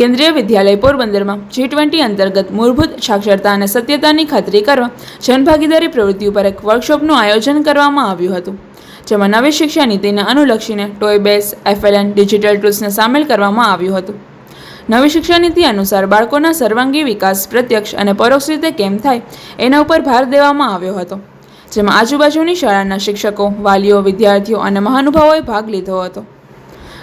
કેન્દ્રીય વિદ્યાલય પોરબંદરમાં G20 અંતર્ગત મૂળભૂત સાક્ષરતા અને સત્યતાની ખાતરી કરવા જનભાગીદારી પ્રવૃત્તિઓ પર એક વર્કશોપનું આયોજન કરવામાં આવ્યું હતું, જેમાં નવી શિક્ષા નીતિને અનુલક્ષીને ટોય બેઝ, FLN, ડિજિટલ ટૂલ્સને સામેલ કરવામાં આવ્યું હતું. નવી શિક્ષા નીતિ અનુસાર બાળકોના સર્વાંગી વિકાસ પ્રત્યક્ષ અને પરોક્ષ રીતે કેમ થાય એના ઉપર ભાર દેવામાં આવ્યો હતો, જેમાં આજુબાજુની શાળાના શિક્ષકો, વાલીઓ, વિદ્યાર્થીઓ અને મહાનુભાવોએ ભાગ લીધો હતો.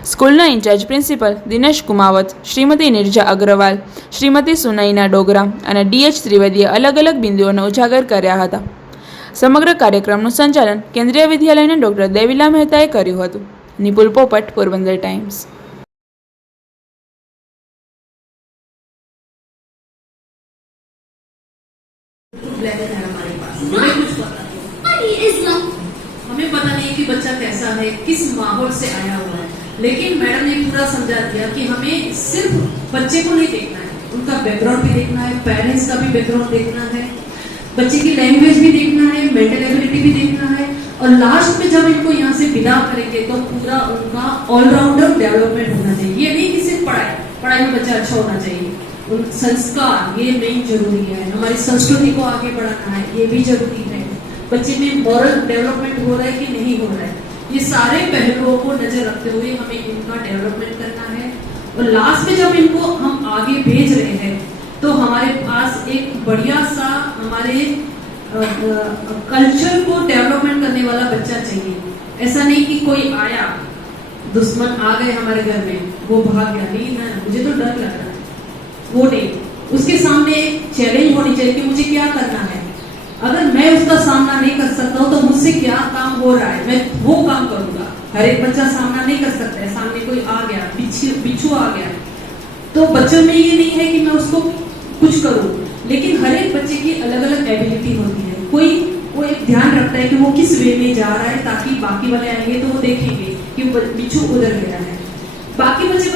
સ્કૂલના ઇન્ચાર્જ પ્રિન્સિપલ દિનેશ કુમાવત, શ્રીમતી નિર્જા અગ્રવાલ, શ્રીમતી સુનૈના ડોગરા અને DH ત્રિવેદીએ અલગ અલગ બિંદુઓને ઉજાગર કર્યા હતા. સમગ્ર કાર્યક્રમનું સંચાલન કેન્દ્રીય વિદ્યાલયના ડોક્ટર દેવીલા મહેતાએ કર્યું હતું. નિપુલ પોપટ, પોરબંદર ટાઈમ્સ. हमें पता नहीं कि बच्चा कैसा है, किस माहौल से आया हुआ है, लेकिन मैडम ने पूरा समझा दिया कि हमें सिर्फ बच्चे को नहीं देखना है, उनका बैकग्राउंड भी देखना है, पेरेंट्स का भी बैकग्राउंड देखना है, बच्चे की लैंग्वेज भी देखना है, मेंटल एबिलिटी भी देखना है, और लास्ट में जब इनको यहाँ से विदा करेंगे तो पूरा उनका ऑलराउंडर डेवलपमेंट होना चाहिए. ये नहीं कि सिर्फ पढ़ाई में बच्चा अच्छा होना चाहिए. उन संस्कार ये मेन जरूरी है. हमारी संस्कृति को आगे बढ़ाना है, ये भी जरूरी है. बच्चे में मॉरल डेवलपमेंट हो रहा है कि नहीं हो रहा है, ये सारे पहलुओं को नजर रखते हुए हमें इनका डेवलपमेंट करना है. और लास्ट में जब इनको हम आगे भेज रहे हैं तो हमारे पास एक बढ़िया सा हमारे कल्चर को डेवलपमेंट करने वाला बच्चा चाहिए. ऐसा नहीं कि कोई आया, दुश्मन आ गए हमारे घर में, वो भाग गया, नहीं ना, मुझे तो डर लग रहा है, वो नहीं. उसके सामने एक चैलेंज होनी चाहिए कि मुझे क्या करना है. अगर मैं उसका सामना नहीं कर सकता हूँ तो मुझसे क्या काम हो रहा है, मैं वो काम करूंगा. हर एक बच्चा सामना नहीं कर सकता है. सामने कोई आ गया, बिच्छू आ गया, तो बच्चों में ये नहीं है कि मैं उसको कुछ करूं, लेकिन हर एक बच्चे की अलग अलग एबिलिटी होती है. कोई वो एक ध्यान रखता है कि वो किस वे में जा रहा है, ताकि बाकी वाले आएंगे तो वो देखेंगे कि बिच्छू उधर गया है. बाकी बच्चे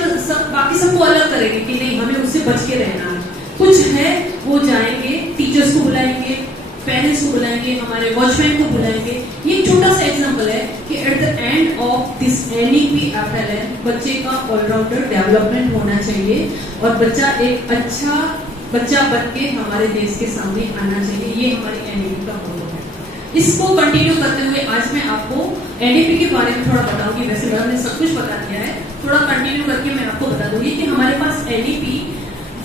बाकी सबको अलग करेंगे कि नहीं, हमें उससे बच के रहना है. कुछ है वो जाएंगे, टीचर्स को बुलाएंगे, पेरेंट्स को बुलाएंगे, हमारे वॉचमैन को बुलाएंगे. ये एक छोटा सा एग्जांपल है कि at the end of this NEP FLN बच्चे का ऑलराउंडर डेवलपमेंट होना चाहिए और बच्चा एक अच्छा बच्चा बन के हमारे देश के सामने आना चाहिए. ये हमारी NEP का मोटो है. इसको कंटिन्यू करते हुए आज मैं आपको NEP के बारे में थोड़ा बताऊंगी. वैसे मैडम ने सब कुछ बता दिया है, थोड़ा कंटिन्यू करके मैं आपको बता दूंगी कि हमारे पास NEP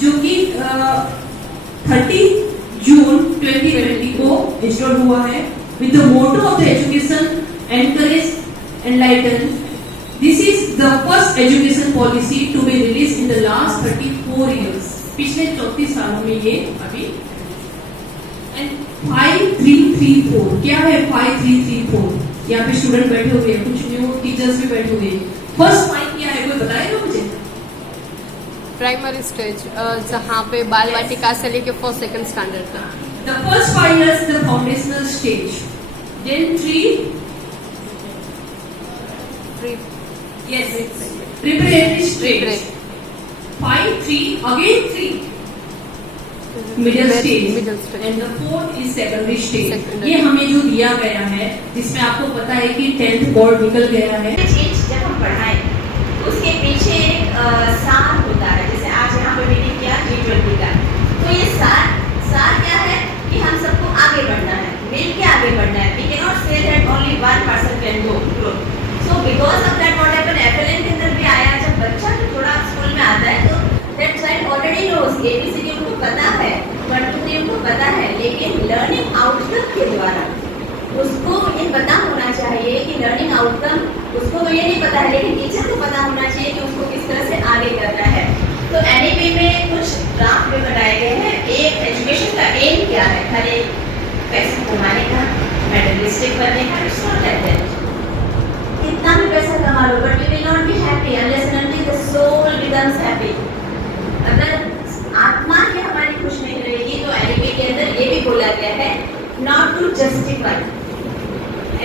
जो कि 30 जून 2020 को इंस्टॉल हुआ है with the motto of the education encourage enlighten. This is the first education policy to be released in the last 34 years. पिछले 34 सालों में ये अभी. and 5334 क्या है 5334? यहाँ पे स्टूडेंट बैठे हुए हैं, कुछ न्यू टीचर्स भी बैठे हुए हैं. फर्स्ट पॉइंट क्या है, कोई बताएगा मुझे? प्राइमरी स्टेज जहाँ पे बाल वाटिका से लेके 1st 2nd स्टैंडर्ड तक. The first 5 years the foundational stage, then 3 yes preparatory stage, 5 3 again 3 middle stage and the 4th is secondary stage. ये हमें जो दिया गया है, जिसमें आपको पता है कि 10th बोर्ड निकल गया है. जब हम पढ़ाएं उसके पीछे एक सार होता है. जैसे आज यहाँ पे मीटिंग किया G20 का, तो ये सार क्या है कि हम सबको आगे बढ़ना है, मिल के आगे बढ़ना है. We cannot say that only one person can go grow. So because of that what happened, FLN के अंदर भी आया. जब बच्चा थोड़ा स्कूल में आता है तो that child already knows ABCD उनको पता है, 1 2 3 उनको पता है, लेकिन लर्निंग आउटकम के द्वारा उसको ये पता होना चाहिए कि लर्निंग आउटकम उसको तो ये नहीं पता है, लेकिन टीचर को पता होना चाहिए कि उसको किस तरह से आगे करना है. तो NEP में कुछ ड्राफ्ट में बनाए गए हैं. एक एजुकेशन का एम क्या है, हर एक पैसा कमाने का, मेडलिस्टिक बनने का. It's not like that. कितना भी पैसा कमा लो but you will not be happy unless and until the soul becomes happy. अगर आत्मा ही हमारी खुश नहीं रहेगी तो NEP के अंदर ये भी बोला गया है नॉट टू जस्टिफाई.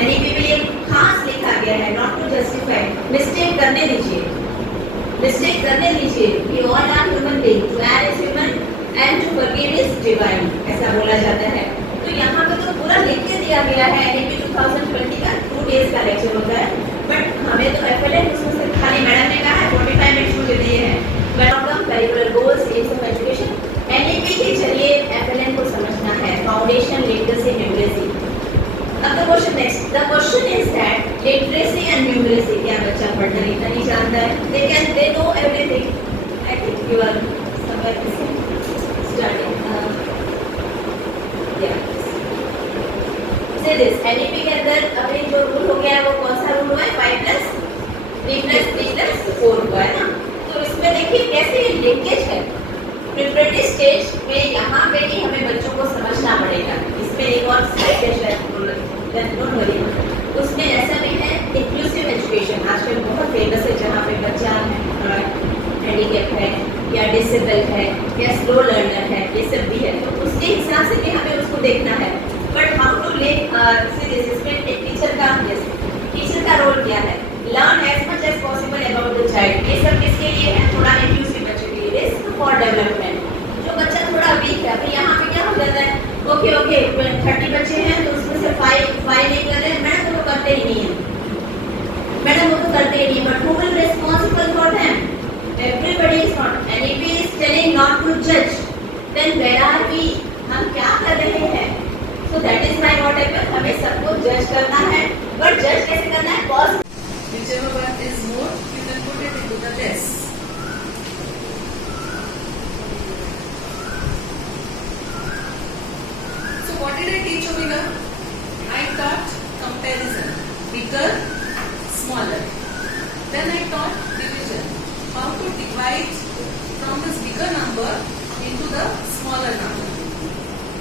NEP में ये खास लिखा गया है नॉट टू जस्टिफाई. मिस्टेक करने दीजिए. We all are human beings. Man is human and to forgive is divine. ऐसा बोला जाता है. तो यहाँ पे तो पूरा लिख के दिया गया है. NEP 2020 का 2 days का लेक्चर होता है, बट हमें तो FLN उसमें से खाली मैडम ने कहा है 45 मिनट मुझे दिए हैं. Curricular goals, aims of education. NEP के जरिए एफएलएन को समझना है, फाउंडेशन, लिटरेसी, न्यूमरेसी। अब the question next, the question is that literacy and numeracy, क्या बच्चा पढ़ना लिखना नहीं जानता है? They know everything. I think you are somewhere starting से दिस एनईपी के अंदर अभी जो रूल हो गया है वो कौन सा रूल हुआ है? 5 + 3 + 3 + 4 हुआ है ना। तो इसमें देखिए कैसे ये लिंकेज है। प्रिपरेटरी स्टेज में यहाँ पे ही हमें बच्चों को समझना पड़ेगा। इसमें एक और स्लाइड है, डोंट वरी, उसमें ऐसा भी है इंक्लूसिव एजुकेशन आजकल बहुत फेमस है, जहाँ पे बच्चा हैंडीकैप है या डिसेबल है या स्लो लर्नर है, ये सब भी है, तो उसके हिसाब से भी हमें उसको देखना है। बट हाउ टू लेट इसमें टीचर का रोल क्या है? Learn as much as possible about the child. ये सब किसके लिए है? थोड़ा इंक्लूसिव बच्चे के लिए, रिस्क फॉर डेवलपमेंट। जो बच्चा थोड़ा वीक है, अभी यहाँ पे क्या हो जाता है, ओके 30 बच्चे हैं तो उसमें से 5 नहीं कर रहे हैं, मैडम तो करते ही नहीं है, मैडम वो तो करते ही नहीं, but who will responsible for them? Everybody is not. NEP is telling not to judge. Then where are we? हम क्या कर रहे हैं? So that is why what happens, हमें सबको जज करना है, but जज कैसे करना है? Pause. Whichever one is more, you can put it into the less. So what did I teach you, Mila? I taught comparison, bigger, smaller. Then I taught division, how to divide from this bigger number into the smaller number.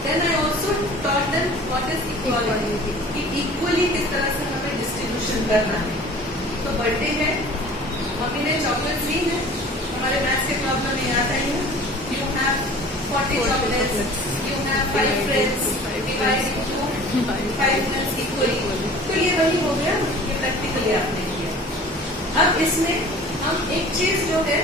Then I also taught them what is equality, कि equally किस तरह से हमें distribution करना है। तो birthday है, mummy ने चॉकलेट्स दी है, हमारे मैथ्स के प्रॉब्लम में आता ही है, you have 40 chocolates, you have 5 friends, divide into 5 friends equally। तो ये वही हो गया, ये प्रैक्टिकली आपने किया। अब इसमें हम एक चीज जो है